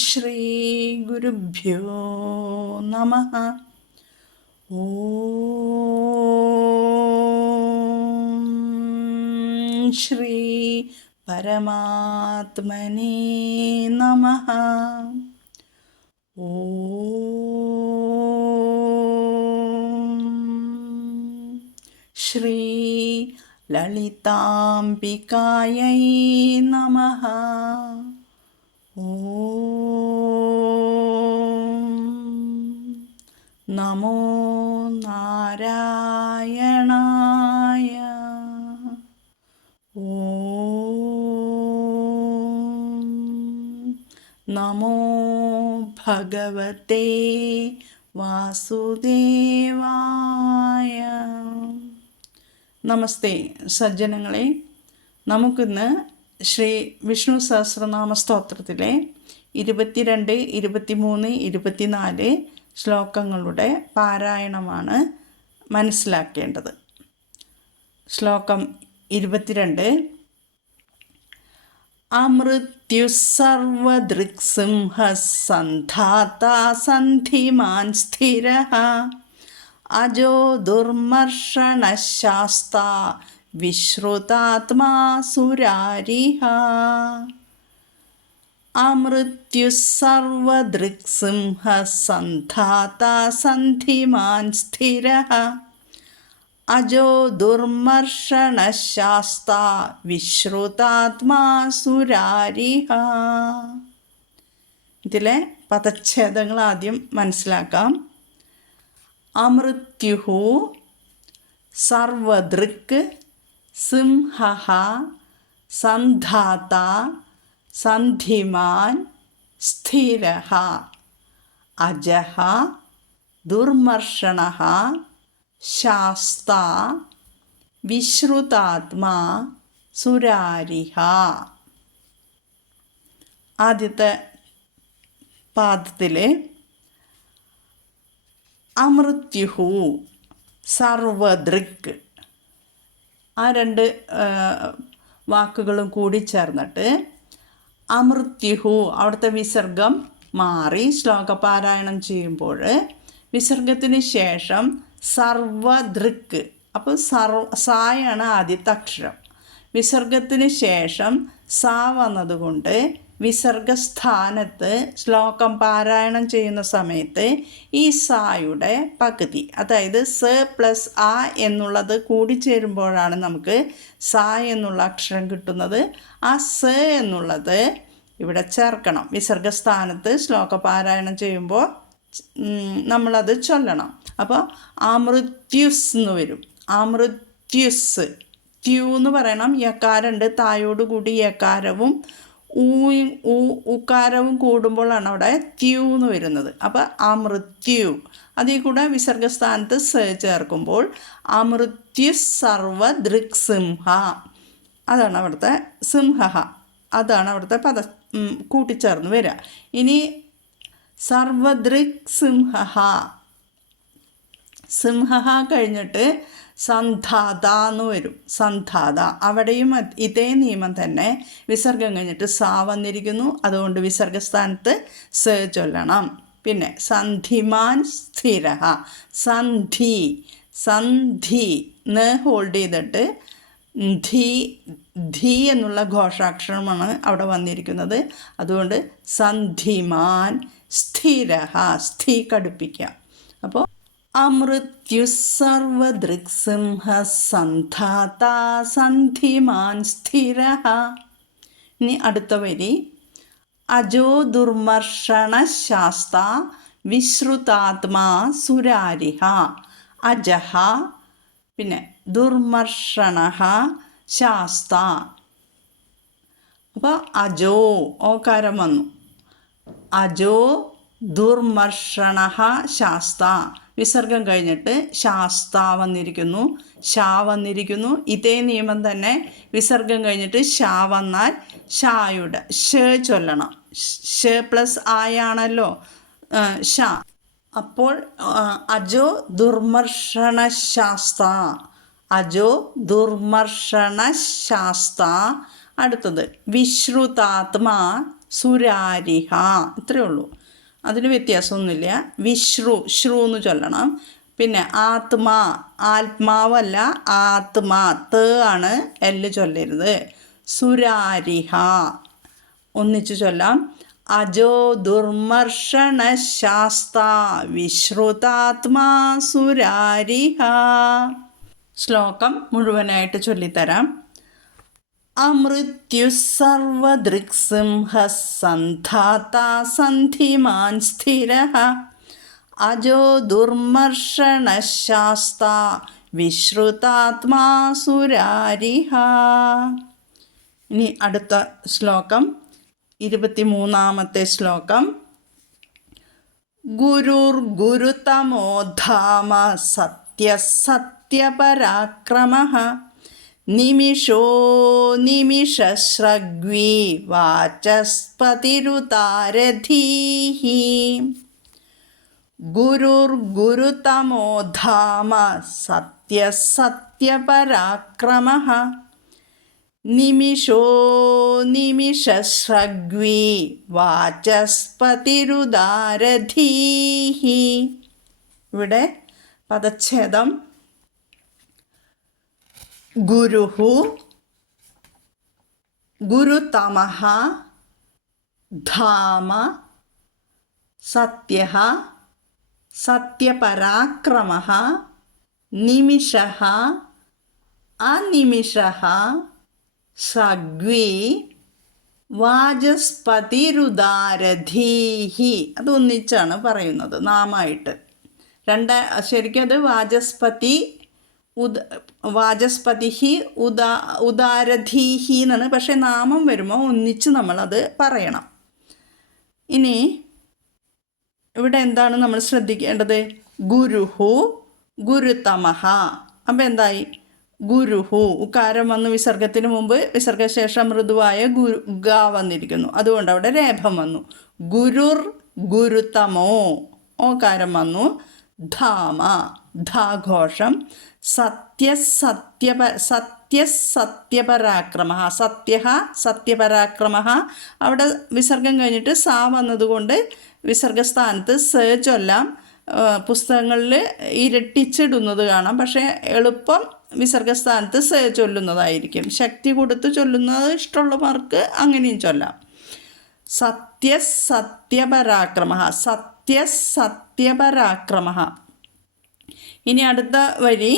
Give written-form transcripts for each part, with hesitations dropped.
ശ്രീ ഗുരുഭ്യോ നമഃ. ഓം ശ്രീ പരമാത്മനേ നമഃ. ഓം ശ്രീ ലളിതാംബികായൈ നമഃ. ഓം നമോ നാരായണായ. ഓം നമോ ഭഗവതേ വാസുദേവായ. നമസ്തേ സജ്ജനങ്ങളെ, നമുക്കിന്ന് ശ്രീ വിഷ്ണു സഹസ്രനാമ സ്തോത്രത്തിലെ 22, 23, 24 ശ്ലോകങ്ങളുടെ പാരായണമാണ് മനസ്സിലാക്കേണ്ടത്. ശ്ലോകം 22. അമൃത്യുസർവദൃക്സിംഹഃ സന്ധാതാ സന്ധിമാൻ സ്ഥിരഃ അജോ ദുർമർഷണശാസ്താ വിശ്രുതാത്മാ സുരാരിഃ. അമൃത്യുസർവദൃക്സിംഹഃ സന്ധാതാ സന്ധിമാൻ സ്ഥിരഃ അജോ ദുർമർഷണശാസ്താ വിശ്രുതാത്മാ സുരാരിഃ. ഇതിലെ പദച്ഛേദങ്ങൾ ആദ്യം മനസ്സിലാക്കാം. അമൃത്യുഹു സർവദൃക് സിംഹഃ സന്ധാതാ സന്ധിമാൻ സ്ഥിരഃ അജഃ ദുർമർഷണഃ ശാസ്താ വിശ്രുതാത്മാ സുരാരിഃ. ആദ്യത്തെ പാദത്തിലെ അമൃത്യുഹു സർവദൃക്, ആ രണ്ട് വാക്കുകളും കൂടി ചേർന്നിട്ട് അമൃത്യുഹു, അവിടുത്തെ വിസർഗം മാറി ശ്ലോകപാരായണം ചെയ്യുമ്പോൾ വിസർഗത്തിന് ശേഷം സർവദൃക്, അപ്പോൾ സായാണ് ആദ്യത്തെ അക്ഷരം. വിസർഗത്തിന് ശേഷം സാ വന്നതുകൊണ്ട് വിസർഗസ്ഥാനത്ത് ശ്ലോകം പാരായണം ചെയ്യുന്ന സമയത്ത് ഈ സായുടെ പകുതി, അതായത് സ പ്ലസ് ആ എന്നുള്ളത് കൂടിച്ചേരുമ്പോഴാണ് നമുക്ക് സാ എന്നുള്ള അക്ഷരം കിട്ടുന്നത്. ആ സ എന്നുള്ളത് ഇവിടെ ചേർക്കണം. വിസർഗസ്ഥാനത്ത് ശ്ലോക പാരായണം ചെയ്യുമ്പോൾ നമ്മളത് ചൊല്ലണം. അപ്പോൾ അമൃത്യുസ് എന്ന് വരും. അമൃത്യുസ്, ത്യു എന്ന് പറയണം. യക്കാരുണ്ട്, തായോടുകൂടി യക്കാരവും ഉക്കാരവും കൂടുമ്പോഴാണ് അവിടെ ത്യു എന്ന് വരുന്നത്. അപ്പോൾ അമൃത്യു, അതിൽ കൂടെ വിസർഗസ്ഥാനത്ത് സ ചേർക്കുമ്പോൾ അമൃത്യു സർവദൃക് സിംഹ, അതാണ് അവിടുത്തെ സിംഹ, അതാണ് അവിടുത്തെ കൂട്ടിച്ചേർന്ന് വരിക. ഇനി സർവദൃക് സിംഹ, സിംഹ കഴിഞ്ഞിട്ട് സന്ധാത എന്ന് വരും. സന്ധാത, അവിടെയും ഇതേ നിയമം തന്നെ. വിസർഗം കഴിഞ്ഞിട്ട് സാ വന്നിരിക്കുന്നു, അതുകൊണ്ട് വിസർഗസ്ഥാനത്ത് സ ചൊല്ലണം. പിന്നെ സന്ധിമാൻ സ്ഥിരഃ, സന്ധി, സന്ധി ന് ഹോൾഡ് ചെയ്തിട്ട് ധി എന്നുള്ള ഘോഷാക്ഷരമാണ് അവിടെ വന്നിരിക്കുന്നത്. അതുകൊണ്ട് സന്ധിമാൻ സ്ഥിരഃ, സ്ഥി കടുപ്പിക്കുക. അപ്പോൾ അമൃത്യുസർവദൃക് സിംഹഃ സന്ധാതാ സന്ധിമാൻ സ്ഥിരഃ. ഇനി അടുത്ത വരി അജോ ദുർമർഷണശാസ്താ വിശ്രുതാത്മാ സുരാരിഃ. അജഃ, പിന്നെ ദുർമർഷണഃ ശാസ്താ. അപ്പോൾ അജോ ഓകാരം വന്നു. അജോ ദുർമർഷണഃ ശാസ്താ, വിസർഗം കഴിഞ്ഞിട്ട് ശാസ്താ വന്നിരിക്കുന്നു, ഷാ വന്നിരിക്കുന്നു. ഇതേ നിയമം തന്നെ. വിസർഗം കഴിഞ്ഞിട്ട് ഷാ വന്നാൽ ഷായുടെ ഷ ചൊല്ലണം. ഷ പ്ലസ് ആയാണല്ലോ ഷാ. അപ്പോൾ അജോ ദുർമർഷണശാസ്ത, അജോ ദുർമർഷണശാസ്ത. അടുത്തത് വിശ്രുതാത്മാ സുരാരിഹ. ഇത്രയേ ഉള്ളൂ, അതിന് വ്യത്യാസമൊന്നുമില്ല. ശ്രു എന്ന് ചൊല്ലണം. പിന്നെ ആത്മാ, ആത്മാവല്ല ആത്മാ, ത ആണ്, എല്ല് ചൊല്ലരുത്. സുരാരിഹ ഒന്നിച്ചു ചൊല്ലാം. അജോ ദുർമർഷണ ശാസ്ത വിശ്രുതാത്മാ സുരാരിഹ. ശ്ലോകം മുഴുവനായിട്ട് ചൊല്ലിത്തരാം. അമൃത്യു സർവദൃക്സിംഹ സന്ധാതാ സന്ധിമാൻ സ്ഥിരഃ അജോ ദുർമർഷണ ശാസ്ത വിശ്രുതാത്മാ സുരാരിഹ. ഇനി അടുത്ത ശ്ലോകം 23-ാമത്തെ ശ്ലോകം. ഗുരുർഗുരുതമോ ധാമ സത്യസത്യപരാക്രമഃ നിമിഷോ നിമിഷശ്രഗ്വീ വാചസ്പതിരുതാരധീഃ. ഗുരുർഗുരുതമോ ധാമ സത്യസത്യപരാക്രമഃ നിമിഷോ നിമിഷശ്രഗ്വീ വാചസ്പതിരുതാരധീഃ. ഇവിടെ പദച്ഛേദം. ഗുരുഹു ഗുരുതമഃ ധാമ സത്യഃ സത്യപരാക്രമഃ നിമിഷഃ അനിമിഷഃ സഗ്വീ വാചസ്പതിരുദാരധീഃ. അതൊന്നിച്ചാണ് പറയുന്നത് നാമായിട്ട്. ശരിക്കും അത് വാചസ്പതി വാചസ്പതിഹി ഉദാരധീഹി എന്നാണ്. പക്ഷേ നാമം വരുമ്പോൾ ഒന്നിച്ച് നമ്മളത് പറയണം. ഇനി ഇവിടെ എന്താണ് നമ്മൾ ശ്രദ്ധിക്കേണ്ടത്? ഗുരുഹു ഗുരുതമഃ. അപ്പം എന്തായി? ഗുരുഹു ഉകാരം വന്നു വിസർഗത്തിന് മുമ്പ്, വിസർഗശേഷം മൃദുവായ ഗ വന്നിരിക്കുന്നു, അതുകൊണ്ട് അവിടെ രേഭം വന്നു. ഗുരുർ ഗുരുതമോ ഓകാരം വന്നു. ധാമ ധാഘോഷം. സത്യസത്യപരാക്രമ സത്യ സത്യപരാക്രമ. അവിടെ വിസർഗം കഴിഞ്ഞിട്ട് സ വന്നതുകൊണ്ട് വിസർഗസ്ഥാനത്ത് സ ചൊല്ലാം. പുസ്തകങ്ങളിൽ ഇരട്ടിച്ചിടുന്നത് കാണാം. പക്ഷേ എളുപ്പം വിസർഗസ്ഥാനത്ത് സ ചൊല്ലുന്നതായിരിക്കും. ശക്തി കൊടുത്ത് ചൊല്ലുന്നത് ഇഷ്ടമുള്ളവർക്ക് അങ്ങനെയും ചൊല്ലാം. സത്യസത്യപരാക്രമ സത്യസത്യപരാക്രമ. ഇനി അടുത്ത വരി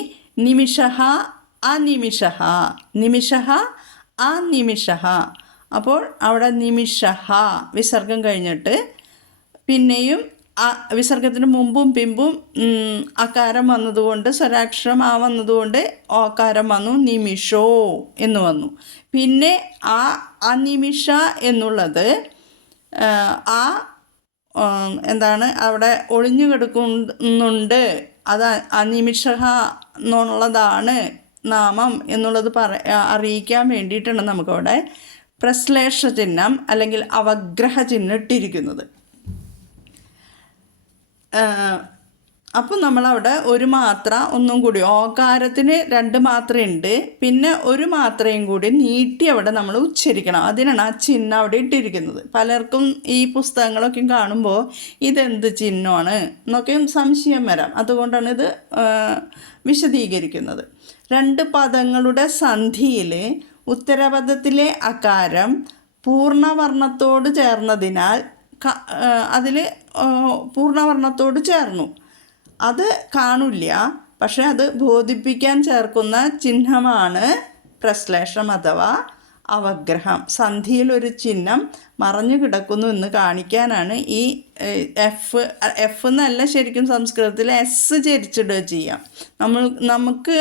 നിമിഷഃ അനിമിഷഃ. നിമിഷഃ അനിമിഷഃ. അപ്പോൾ അവിടെ നിമിഷഃ വിസർഗം കഴിഞ്ഞിട്ട് പിന്നെയും വിസർഗത്തിന് മുമ്പും പിമ്പും അകാരം വന്നതുകൊണ്ട്, സ്വരാക്ഷരം ആ വന്നതുകൊണ്ട് ഓകാരം വന്നു. നിമിഷോ എന്ന് വന്നു. പിന്നെ ആ അനിമിഷ എന്നുള്ളത് എന്താണ് അവിടെ ഒളിഞ്ഞു കിടക്കുന്നുണ്ട്. അത് അനിമിഷ എന്നുള്ളതാണ് നാമം എന്നുള്ളത് അറിയിക്കാൻ വേണ്ടിയിട്ടാണ് നമുക്കവിടെ പ്രശ്ലേഷ ചിഹ്നം അല്ലെങ്കിൽ അവഗ്രഹ ചിഹ്നം ഇട്ടിരിക്കുന്നത്. അപ്പോൾ നമ്മളവിടെ ഒരു മാത്ര ഒന്നും കൂടി, ഓകാരത്തിന് 2 മാത്രയുണ്ട്, പിന്നെ ഒരു മാത്രയും കൂടി നീട്ടി അവിടെ നമ്മൾ ഉച്ചരിക്കണം. അതിനാണ് ആ ചിഹ്നം അവിടെ ഇട്ടിരിക്കുന്നത്. പലർക്കും ഈ പുസ്തകങ്ങളൊക്കെ കാണുമ്പോൾ ഇതെന്ത് ചിഹ്നമാണ് എന്നൊക്കെയും സംശയം വരാം. അതുകൊണ്ടാണ് ഇത് വിശദീകരിക്കുന്നത്. 2 പദങ്ങളുടെ സന്ധിയിൽ ഉത്തരപദത്തിലെ അകാരം പൂർണ്ണവർണ്ണത്തോട് ചേർന്നതിനാൽ അതിൽ പൂർണ്ണവർണ്ണത്തോട് ചേർന്നു. അത് കാണില്ല, പക്ഷെ അത് ബോധിപ്പിക്കാൻ ചേർക്കുന്ന ചിഹ്നമാണ് പ്രശ്ലേഷം അഥവാ അവഗ്രഹം. സന്ധിയിൽ ഒരു ചിഹ്നം മറഞ്ഞു കിടക്കുന്നു എന്ന് കാണിക്കാനാണ് ഈ എഫ് എന്നല്ല, ശരിക്കും സംസ്കൃതത്തിൽ എസ് ചരിച്ചിടുക ചെയ്യാം. നമുക്ക്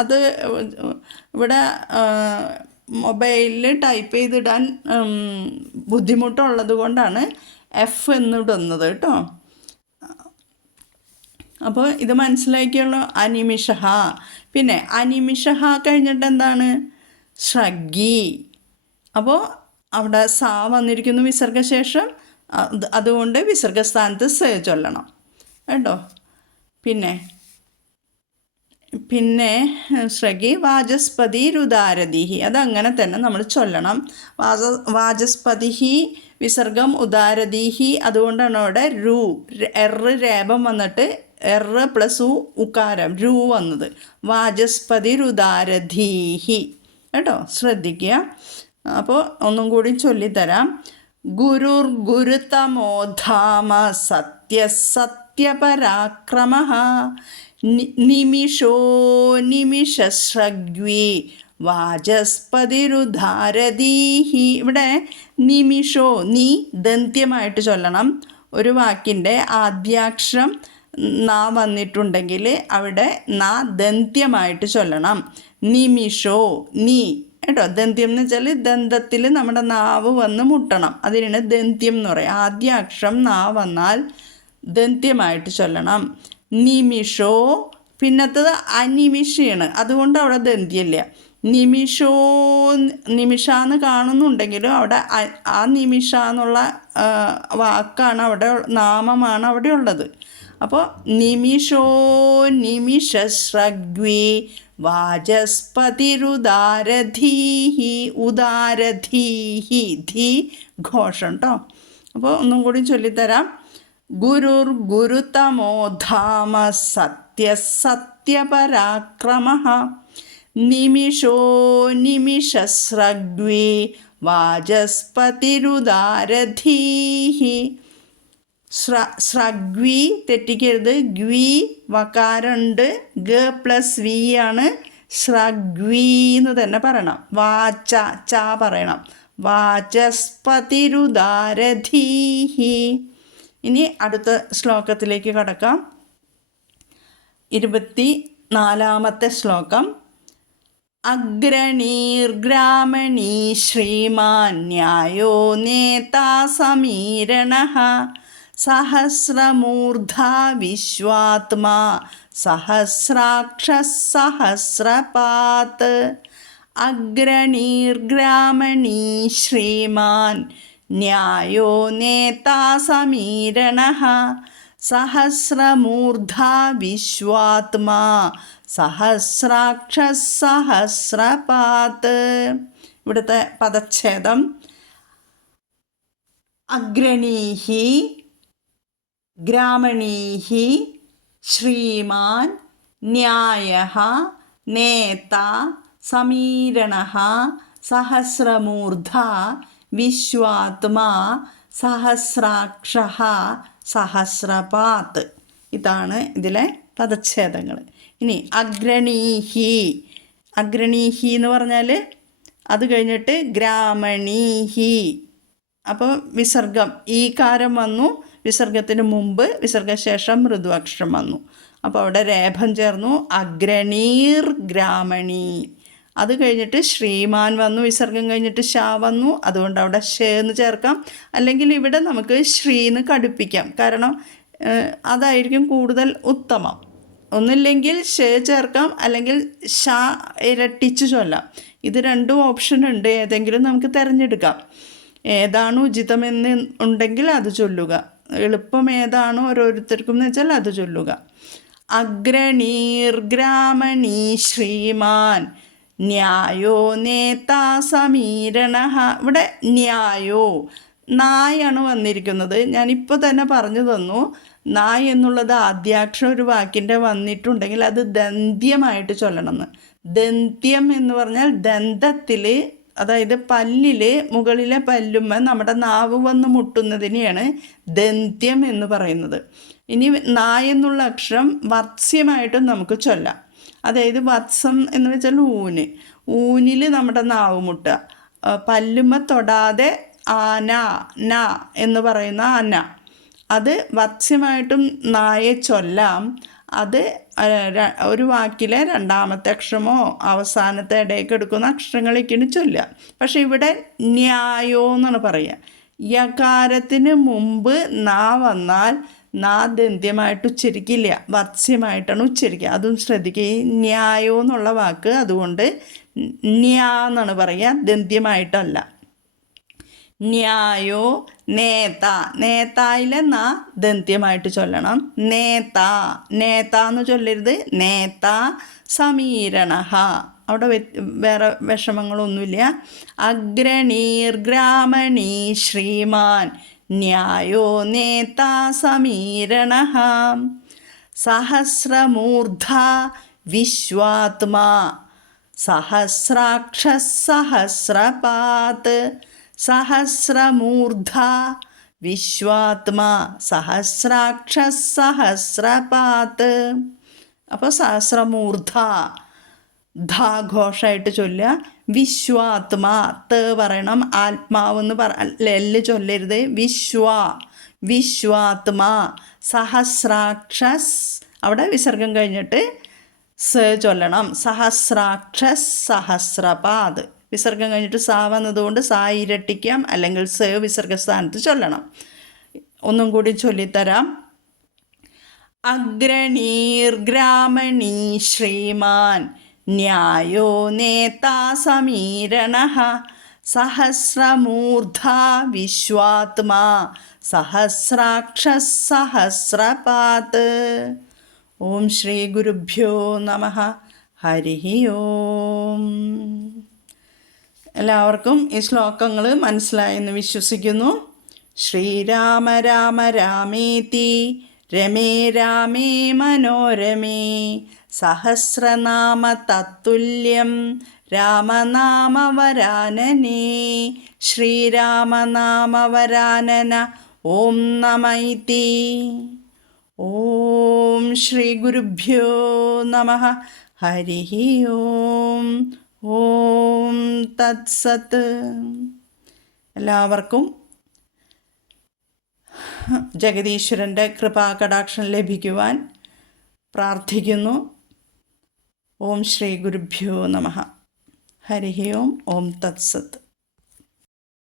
അത് ഇവിടെ മൊബൈലിൽ ടൈപ്പ് ചെയ്തിടാൻ ബുദ്ധിമുട്ടുള്ളത് കൊണ്ടാണ് എഫ് എന്നിടുന്നത് കേട്ടോ. അപ്പോൾ ഇത് മനസ്സിലാക്കിയുള്ളൂ. അനിമിഷഃ. പിന്നെ അനിമിഷഃ കഴിഞ്ഞിട്ട് എന്താണ്? ശ്രഗ്ഗി. അപ്പോൾ അവിടെ സ വന്നിരിക്കുന്നു വിസർഗശേഷം, അതുകൊണ്ട് വിസർഗസ്ഥാനത്ത് സ ചൊല്ലണം കേട്ടോ. പിന്നെ പിന്നെ വാചസ്പതി രുദാരതിഹി, അതങ്ങനെ തന്നെ നമ്മൾ ചൊല്ലണം. വാചസ്പതിഹി വിസർഗം ഉദാരതിഹി, അതുകൊണ്ടാണ് അവിടെ രേപം വന്നിട്ട് പ്ലസ് ഉകാരം രു വന്നത്. വാചസ്പതി രുദാരധീഹി കേട്ടോ, ശ്രദ്ധിക്കുക. അപ്പോൾ ഒന്നും കൂടി ചൊല്ലിത്തരാം. ഗുരുർ ഗുരുതമോധാമ സത്യപരാക്രമ നിമിഷോ നിമിഷശ്രഗ്വി വാചസ്പതിരുധാരതീഹി. ഇവിടെ നിമിഷോ നീ ദന്ത്യമായിട്ട് ചൊല്ലണം. ഒരു വാക്കിൻ്റെ ആദ്യാക്ഷരം നാ വന്നിട്ടുണ്ടെങ്കിൽ അവിടെ നാ ദന്ത്യമായിട്ട് ചൊല്ലണം. നിമിഷോ നീ കേട്ടോ. ദന്ത്യം എന്ന് വെച്ചാൽ ദന്തത്തിൽ നമ്മുടെ നാവ് വന്ന് മുട്ടണം, അതിനാണ് ദന്ത്യം എന്ന് പറയുക. ആദ്യാക്ഷരം നാ വന്നാൽ ദന്ത്യമായിട്ട് ചൊല്ലണം. നിമിഷോ, പിന്നത്തത് അനിമിഷയാണ്, അതുകൊണ്ട് അവിടെ ദന്ത്യമില്ല. നിമിഷാന്ന് കാണുന്നുണ്ടെങ്കിലും അവിടെ ആ നിമിഷ എന്നുള്ള വാക്കാണ് അവിടെ, നാമമാണ് അവിടെ ഉള്ളത്. അപ്പോൾ നിമിഷോ നിമിഷശ്രഗ്വി വാചസ്പതിരുദാരധീഹി. ഉദാരധീഹി, ധീ ഘോഷം കേട്ടോ. അപ്പോൾ ഒന്നും കൂടി ചൊല്ലിത്തരാം. ഗുരുർ ഗുരുതമോധാമ സത്യപരാക്രമ നിമിഷോ നിമിഷശ്രഗ്വി വാചസ്പതിരുദാരധീഹി. സ്രഗ്വി തെറ്റിക്കരുത്, ഗ്വി വകാരമുണ്ട്, ഗ പ്ലസ് വി ആണ്. സ്രഗ്വി എന്ന് തന്നെ പറയണം. വാച ച പറയണം. വാചസ്പതിരുദാരധീഹി. ഇനി അടുത്ത ശ്ലോകത്തിലേക്ക് കടക്കാം. 24-ാമത്തെ ശ്ലോകം. അഗ്രണീർഗ്രാമണീ ശ്രീമാൻ ന്യായോ നേതാ സമീരണഃ സഹസ്രമൂർധാ വിശ്വാത്മാ സഹസ്രാക്ഷഃ സഹസ്രപാത്. അഗ്രണീർഗ്രാമണീ ശ്രീമാൻ ന്യായോ നേതാ സമീരണഃ സഹസ്രമൂർധാ വിശ്വാത്മാ സഹസ്രാക്ഷഃ സഹസ്രപാത്. ഇവിടുത്തെ പദച്ഛേദം അഗ്രണീഹി ഗ്രാമണീഹി ശ്രീമാൻ ന്യായഃ നേതാ സമീരണഃ സഹസ്രമൂർധാ വിശ്വാത്മാ സഹസ്രാക്ഷഃ സഹസ്രപാത്. ഇതാണ് ഇതിലെ പദച്ഛേദങ്ങൾ. ഇനി അഗ്രണീഹി എന്ന് പറഞ്ഞാൽ അത് കഴിഞ്ഞിട്ട് ഗ്രാമണീഹി. അപ്പോൾ വിസർഗം ഈകാരം വന്നു, വിസർഗത്തിന് മുമ്പ് വിസർഗശേഷം മൃദുഅക്ഷരം വന്നു. അപ്പോൾ അവിടെ രേഭം ചേർന്നു. അഗ്രണീർ ഗ്രാമണി. അത് കഴിഞ്ഞിട്ട് ശ്രീമാൻ വന്നു, വിസർഗം കഴിഞ്ഞിട്ട് ഷാ വന്നു, അതുകൊണ്ട് അവിടെ ഷേ എന്ന് ചേർക്കാം. അല്ലെങ്കിൽ ഇവിടെ നമുക്ക് ശ്രീന്ന് കടുപ്പിക്കാം, കാരണം അതായിരിക്കും കൂടുതൽ ഉത്തമം. ഒന്നില്ലെങ്കിൽ ഷേ ചേർക്കാം, അല്ലെങ്കിൽ ഷാ ഇരട്ടിച്ച് ചൊല്ലാം. ഇത് രണ്ടും ഓപ്ഷൻ ഉണ്ട്, ഏതെങ്കിലും നമുക്ക് തിരഞ്ഞെടുക്കാം. ഏതാണ് ഉചിതമെന്ന് ഉണ്ടെങ്കിൽ അത് ചൊല്ലുക. എളുപ്പം ഏതാണോ ഓരോരുത്തർക്കും എന്ന് വെച്ചാൽ അത് ചൊല്ലുക. അഗ്രണീർ ഗ്രാമണീ ശ്രീമാൻ ന്യായോ നേതാ സമീരണഃ. ഇവിടെ ന്യായോ നായാണ് വന്നിരിക്കുന്നത്. ഞാനിപ്പോൾ തന്നെ പറഞ്ഞു തന്നു, നായ് എന്നുള്ളത് ആദ്യാക്ഷരം ഒരു വാക്കിൻ്റെ വന്നിട്ടുണ്ടെങ്കിൽ അത് ദന്ത്യമായിട്ട് ചൊല്ലണമെന്ന്. ദന്ത്യം എന്ന് പറഞ്ഞാൽ ദന്തത്തിൽ, അതായത് പല്ലിൽ മുകളിലെ പല്ലുമ്മ നമ്മുടെ നാവ് വന്ന് മുട്ടുന്നതിനെയാണ് ദന്ത്യം എന്ന് പറയുന്നത്. ഇനി നായ എന്നുള്ള അക്ഷരം വത്സ്യമായിട്ടും നമുക്ക് ചൊല്ലാം. അതായത് വത്സം എന്ന് വെച്ചാൽ ഊനിൽ നമ്മുടെ നാവ് മുട്ടുക, പല്ലുമ്മ തൊടാതെ ആന ന എന്ന് പറയുന്ന ആന, അത് വത്സ്യമായിട്ടും നായെ ചൊല്ലാം. അത് ഒരു വാക്കിലെ രണ്ടാമത്തെ അക്ഷരമോ അവസാനത്തെ ഇടയ്ക്ക് എടുക്കുന്ന അക്ഷരങ്ങളൊക്കെയാണ് ചൊല്ലുക. പക്ഷെ ഇവിടെ ന്യായോ എന്നാണ് പറയുക. യകാരത്തിന് മുമ്പ് നാ വന്നാൽ നാ ദന്ത്യമായിട്ട് ഉച്ചരിക്കില്ല, വത്സ്യമായിട്ടാണ് ഉച്ചരിക്കുക. അതും ശ്രദ്ധിക്കുക. ഈ ന്യായോ എന്നുള്ള വാക്ക് അതുകൊണ്ട് ന്യാ എന്നാണ് പറയുക, ദന്ത്യമായിട്ടല്ല. ന്യായോ നേത, നേതായിലെ നാ ദന്ത്യമായിട്ട് ചൊല്ലണം. നേത, നേത എന്ന് ചൊല്ലരുത്, നേത. സമീരണ, അവിടെ വേറെ വിഷമങ്ങളൊന്നുമില്ല. അഗ്രണീർ ഗ്രാമണീ ശ്രീമാൻ ന്യായോ നേത സമീരണ. സഹസ്രമൂർധ വിശ്വാത്മാ സഹസ്രാക്ഷസഹസ്രപാത്. സഹസ്രമൂർധ വിശ്വാത്മാ സഹസ്രാക്ഷസഹസ്രപാത്. അപ്പോൾ സഹസ്രമൂർധ ഘോഷമായിട്ട് ചൊല്ലുക. വിശ്വാത്മാ ത് പറയണം, ആത്മാവെന്ന് എല്ല് ചൊല്ലരുത്. വിശ്വാത്മാ സഹസ്രാക്ഷസ്, അവിടെ വിസർഗം കഴിഞ്ഞിട്ട് സ ചൊല്ലണം. സഹസ്രാക്ഷസ് സഹസ്രപാത്, വിസർഗം കഴിഞ്ഞിട്ട് സാ വന്നതുകൊണ്ട് സാ ഇരട്ടിക്കാം, അല്ലെങ്കിൽ സ വിസർഗസ്ഥാനത്ത് ചൊല്ലണം. ഒന്നും കൂടി ചൊല്ലിത്തരാം. അഗ്രണീർ ഗ്രാമണീ ശ്രീമാൻ ന്യായോ നേതാ സമീരണ. സഹസ്രമൂർധ വിശ്വാത്മാ സഹസ്രാക്ഷസഹസ്രപാത്. ഓം ശ്രീ ഗുരുഭ്യോ നമഃ. ഹരി ഓം. എല്ലാവർക്കും ഈ ശ്ലോകങ്ങൾ മനസ്സിലായെന്ന് വിശ്വസിക്കുന്നു. ശ്രീരാമ രാമ രാമേതി രമേ രാമേ മനോരമേ സഹസ്രനാമ തത്തുല്യം രാമനാമവരാനനേ. ശ്രീരാമനാമവരാനന ഓം നമ ഇതി. ഓം ശ്രീ ഗുരുഭ്യോ നമഃ. ഹരി ഓം. ഓം തത്സത്ത്. എല്ലാവർക്കും ജഗദീശ്വരൻ്റെ കൃപാകടാക്ഷം ലഭിക്കുവാൻ പ്രാർത്ഥിക്കുന്നു. ഓം ശ്രീ ഗുരുഭ്യോ നമഃ. ഹരി ഓം. ഓം തത്സത്ത്.